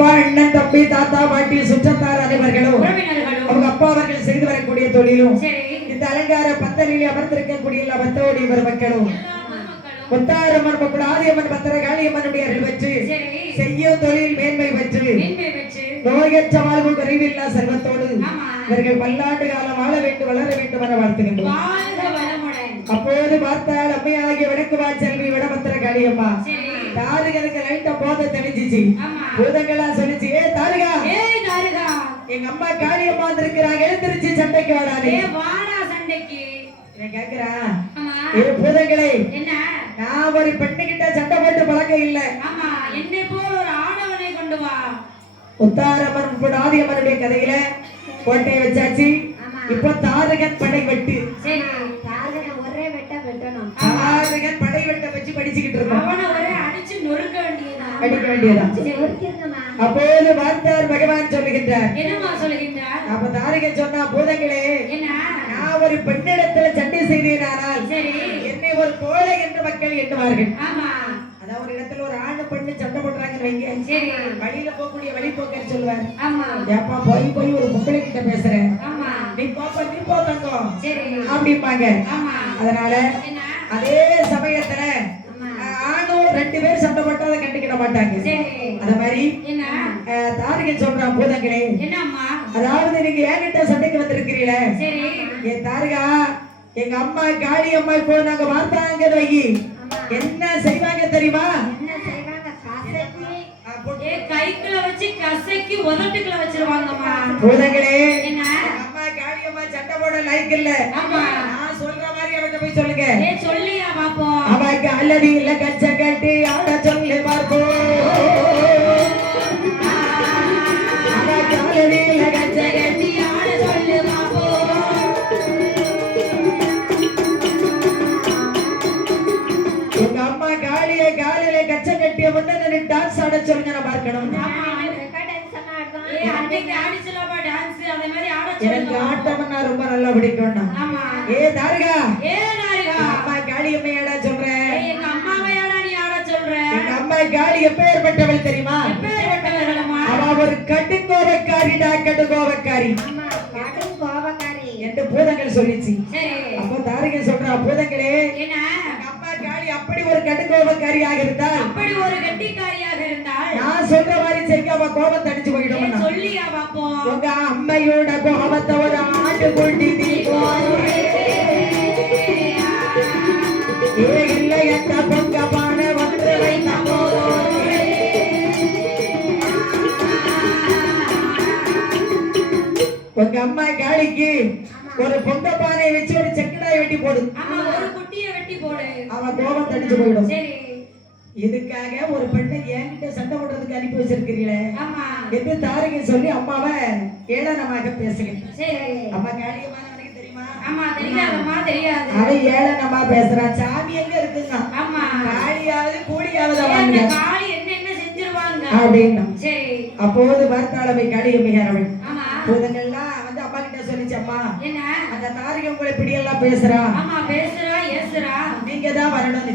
அப்பா அண்ணன் தம்பி தாத்தா பாட்டி சுற்றத்தார் அனைவர்களும் அவங்க அப்பா அவர்கள் செய்து வரக்கூடிய தொழிலும் இந்த அலங்கார பந்தலில் அமர்ந்திருக்கக்கூடிய பத்தோடி மக்களும் முத்தாரம்மன் ஆதியம்மன் பத்திரகாளியம்மனுடைய அருள் பெற்று செய்யும் தொழில் மேன்மை பெற்று நோயற்ற வாழ்வு குறைவில்லா செல்வத்தோடு இவர்கள் பல்லாண்டு காலம் வாழ வேண்டும் வளர வேண்டும் என வாழ்த்துகின்றோம். அப்போது பார்த்தால் அம்மையாகிய வடக்குவா செல்வி வடபத்திரகாளியம்மா தாருகனுக்கு லைட்டா போத தெளிஞ்சிச்சு. பூதங்களா சொல்லிச்சு, ஏ தாருகா எங்க அம்மா காளியம்மா இருக்கிறாங்க, எழுந்திருச்சு சண்டைக்கு வாடானே. கேக்குறா ஏ பூதங்களே, நான் ஒரு பெண்ணுகிட்ட சண்டை போட்டு பழக்கம் இல்ல, என்னை போல் ஒரு ஆடவனை கொண்டு வா. உத்தாரம்மன் ஆதியம்மனுடைய கதையில கோட்டையை வச்சாச்சு. இப்ப தாரகன் படை வெட்டு, ஒரே வெட்ட வெட்டணும். தாரகன் படை வெட்ட வச்சு படிச்சுக்கிட்டு இருக்கோம். அவனை ஒரே அடிச்சு நொறுக்க வேண்டியதா, அடிக்க வேண்டியதா. அப்போது பார்த்தார் பகவான் சொல்லுகின்றார். என்னமா சொல்லுகின்றார்? அப்ப தாரகன் சொன்னா, பூதங்களே நான் ஒரு பெண்ணிடத்துல சண்டை செய்தேனானால் என்னை ஒரு கோழை என்று மக்கள் எண்ணுவார்கள். அதாவது ஒரு இடத்துல ஒரு ஆணு பெண்ணு சண்டை போடுறாங்கன்னு வைங்க, வழியில போகக்கூடிய வழிபோக்கர் சொல்லுவார், ஏப்பா போய் போய் ஒரு பொம்பளை கிட்ட பேசுற, நீ பாப்பா நீ போங்க அப்படிம்பாங்க. அதனால அதே சமயத்துல ஆணும் 2 பேர் சண்டை போட்டா அதை கண்டுக்கிட மாட்டாங்க. அத மாதிரி தாரகன் சொல்றான், பூதங்களே அதாவது நீங்க என்கிட்ட சண்டைக்கு வந்திருக்கிறீங்கள, என் தாரகா எங்க அம்மா காளி அம்மா இப்போ நாங்க வார்த்தாங்க வைகி என்ன செய்வாங்க தெரியுமா? கைக்குள்ள வச்சு கசக்கி உதட்டுக்குள்ள வச்சிருவாங்கம்மா. பூதங்களே அம்மா காளி அம்மா சண்டை போட லைக் இல்ல, நான் சொல்ற மாதிரி அவட்ட போய் சொல்லுங்க. சொல்லியா பாப்போம். அவக்கு அல்லது இல்ல கச்ச கட்டி ஆட சொல்லி பார்ப்போம். அவக்கு அல்லது இல்ல கச்ச கட்டி ஆட சொல்லி பார்ப்போம். உங்க அம்மா காளிய காலில கச்ச கட்டிய முன்ன டான்ஸ் ஆட சொல்லுங்க, நான் பார்க்கணும். எனக்கு ஆட்டம்னா ரொம்ப நல்லா பிடிக்கும். ஏ தாரகா அம்மா காளி அம்மையாடா சொல்றேன், எங்க அம்மாவையாடா நீ ஆட சொல்ற. எங்க அம்மா காளி எப்பேற்பட்டவள் தெரியுமா? அவ ஒரு கடுங்கோவக்காரிடா, கடுங்கோவக்காரி என்று பூதங்கள் சொல்லிச்சு. அப்போ தாரகன் சொல்றா, பூதங்களே அம்மா காளி அப்படி ஒரு கடுங்கோவக்காரியாக இருந்தால், அப்படி ஒரு கெட்டிக்காரியாக இருந்தால் நான் சொல்ற மாதிரி செய்ய அவ கோபத்தை அடிச்சு போயிடும். சொல்லியா பாப்போம். உங்க அம்மையோட கோபத்தை ஒரு ஆண்டு கொண்டு நீ இல்லையத்த பொங்க பானை ஒன்று வைத்த உங்க அம்மா காளிக்கு ஒரு பொங்க பானை வச்சு ஒரு செக்கடாய் வெட்டி போடு, ஒரு குட்டிய வெட்டி போடு, அவன் கோபத்தை அடிச்சு போயிடும். இதுக்காக ஒரு பெண்ணை என்கிட்ட சண்டை போடுறதுக்கு அனுப்பி வச்சிருக்கிறீங்களே என்று தாரகன் சொல்லி அம்மாவை ஏளனமாக பேசுகிறேன். அம்மா காளியம்மா உனக்கு தெரியுமா? அவ ஏளனமா பேசுறா. சாமி எங்க இருக்குங்க, காளியாவது கூலியாவது என்ன செஞ்சிருவாங்க அப்படின்னா. அப்போது பார்த்தாளவை காளியம்மையாரவள் பூதங்கள்லாம் வந்து அம்மா கிட்ட சொல்லிச்சு, அம்மா அந்த தாரகன் உங்களை இப்படி எல்லாம் பேசுறா, பேசுறா ஏசுறா, நீங்க தான் வரணும்.